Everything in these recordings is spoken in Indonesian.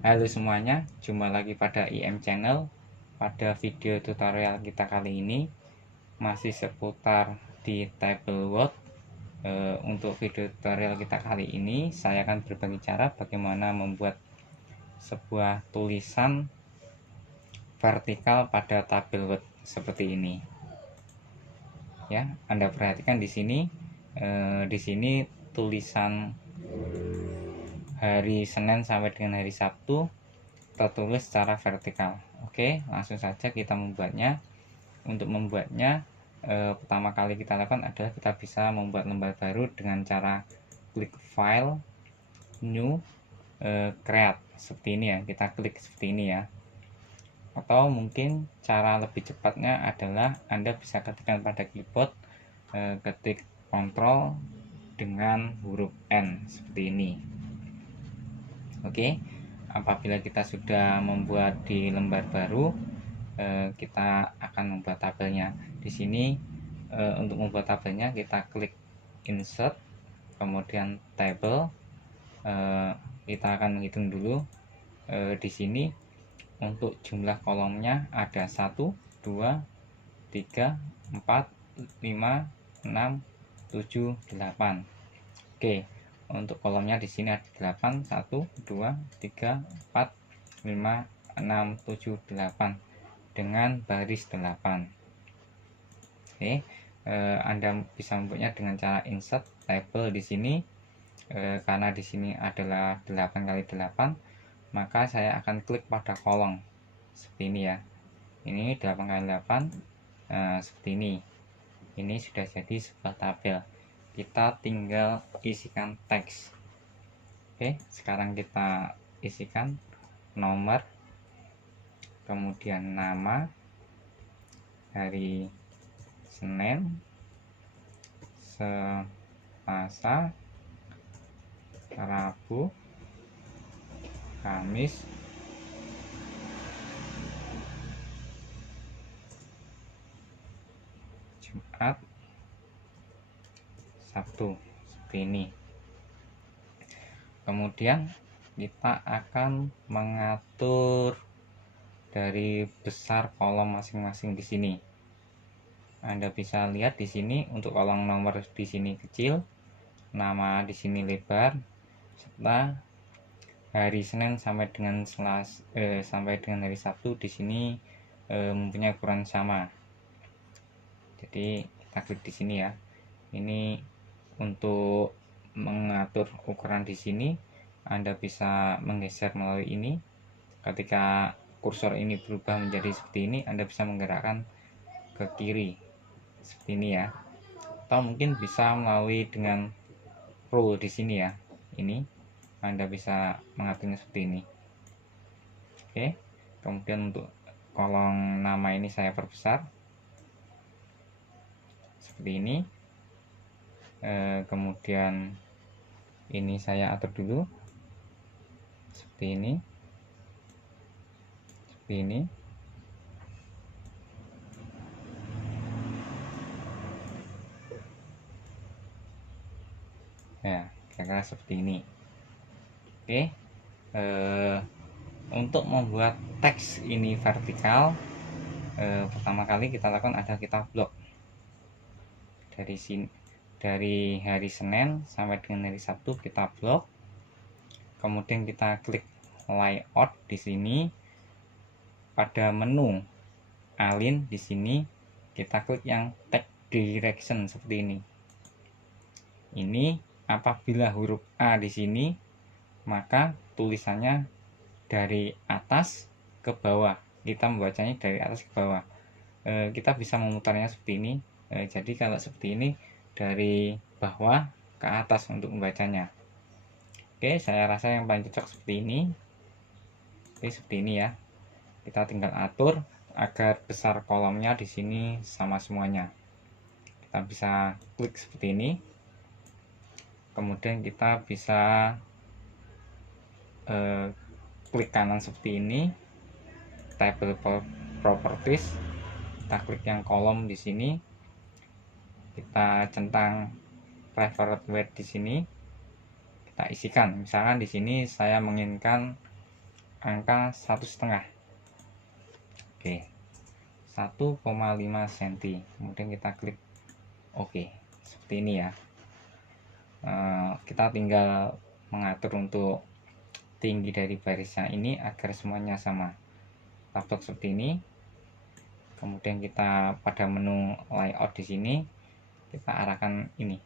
Halo semuanya, jumpa lagi pada IM Channel. Pada video tutorial kita kali ini masih seputar di Tableword. Untuk video tutorial kita kali ini saya akan berbagi cara bagaimana membuat sebuah tulisan vertikal pada Tableword seperti ini. Ya, Anda perhatikan di sini tulisan hari Senin sampai dengan hari Sabtu tertulis secara vertikal. Oke, langsung saja kita membuatnya. Untuk membuatnya, pertama kali kita lakukan adalah kita bisa membuat lembar baru dengan cara klik file, new, create seperti ini ya. Kita klik seperti ini ya. Atau mungkin cara lebih cepatnya adalah Anda bisa ketikkan pada keyboard, ketik Ctrl dengan huruf N seperti ini. Oke, apabila kita sudah membuat di lembar baru, kita akan membuat tabelnya. Di sini untuk membuat tabelnya kita klik insert, kemudian table. Kita akan menghitung dulu. Di sini untuk jumlah kolomnya ada 1, 2, 3, 4, 5, 6, 7, 8. Oke. Untuk kolomnya di sini ada 8, 1, 2, 3, 4, 5, 6, 7, 8 dengan baris 8. Oke, Anda bisa membuatnya dengan cara insert table di sini. Karena di sini adalah 8 kali 8, maka saya akan klik pada kolom seperti ini ya. Ini 8 kali 8, seperti ini. Ini sudah jadi sebuah tabel. Kita tinggal isikan teks. Oke, sekarang kita isikan nomor, kemudian nama, hari Senin, Selasa, Rabu, Kamis, Jumat, Sabtu, seperti ini. Kemudian kita akan mengatur dari besar kolom masing-masing di sini. Anda bisa lihat di sini untuk kolom nomor di sini kecil, nama di sini lebar, serta hari Senin sampai dengan hari Sabtu di sini mempunyai ukuran sama. Jadi kita klik di sini ya. Ini untuk mengatur ukuran di sini, Anda bisa menggeser melalui ini. Ketika kursor ini berubah menjadi seperti ini, Anda bisa menggerakkan ke kiri seperti ini ya. Atau mungkin bisa melalui dengan row di sini ya. Ini Anda bisa mengaturnya seperti ini. Oke. Kemudian untuk kolom nama ini saya perbesar seperti ini. Kemudian ini saya atur dulu seperti ini, seperti ini. Ya, kira-kira seperti ini. Oke, untuk membuat teks ini vertikal, pertama kali kita lakukan adalah kita blok dari sini, dari hari Senin sampai dengan hari Sabtu kita blok. Kemudian kita klik layout di sini. Pada menu align di sini kita klik yang text direction seperti ini. Ini apabila huruf A di sini, maka tulisannya dari atas ke bawah. Kita membacanya dari atas ke bawah. Kita bisa memutarnya seperti ini. Jadi kalau seperti ini dari bawah ke atas untuk membacanya. Oke, saya rasa yang paling cocok seperti ini. Oke, seperti ini ya. Kita tinggal atur agar besar kolomnya di sini sama semuanya. Kita bisa klik seperti ini. Kemudian kita bisa klik kanan seperti ini, table properties. Kita klik yang kolom di sini. Kita centang preferred weight di sini. Kita isikan. Misalkan di sini saya menginginkan angka 1,5. Oke, 1,5 cm. Kemudian kita klik oke, seperti ini ya. Kita tinggal mengatur untuk tinggi dari barisan ini agar semuanya sama. Kita blok seperti ini. Kemudian kita pada menu layout di sini kita arahkan ini.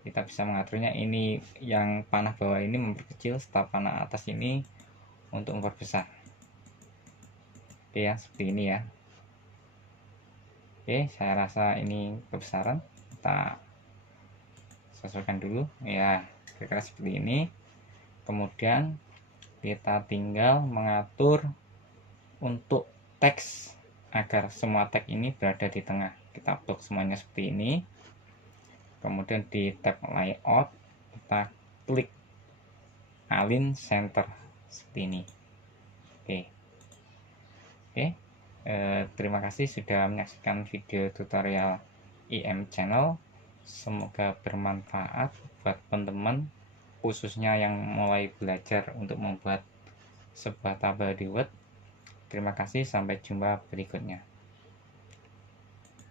Kita bisa mengaturnya, ini yang panah bawah ini memperkecil, setelah panah atas ini untuk memperbesar. Oke ya, seperti ini ya. Oke, saya rasa ini kebesaran. Kita sesuaikan dulu ya, kira-kira seperti ini. Kemudian kita tinggal mengatur untuk teks agar semua teks ini berada di tengah. Kita blok semuanya seperti ini. Kemudian di tab layout kita klik align center seperti ini. Oke. Terima kasih sudah menyaksikan video tutorial IM channel. Semoga bermanfaat buat teman-teman, khususnya yang mulai belajar untuk membuat sebuah tabel di Word. Terima kasih, sampai jumpa berikutnya.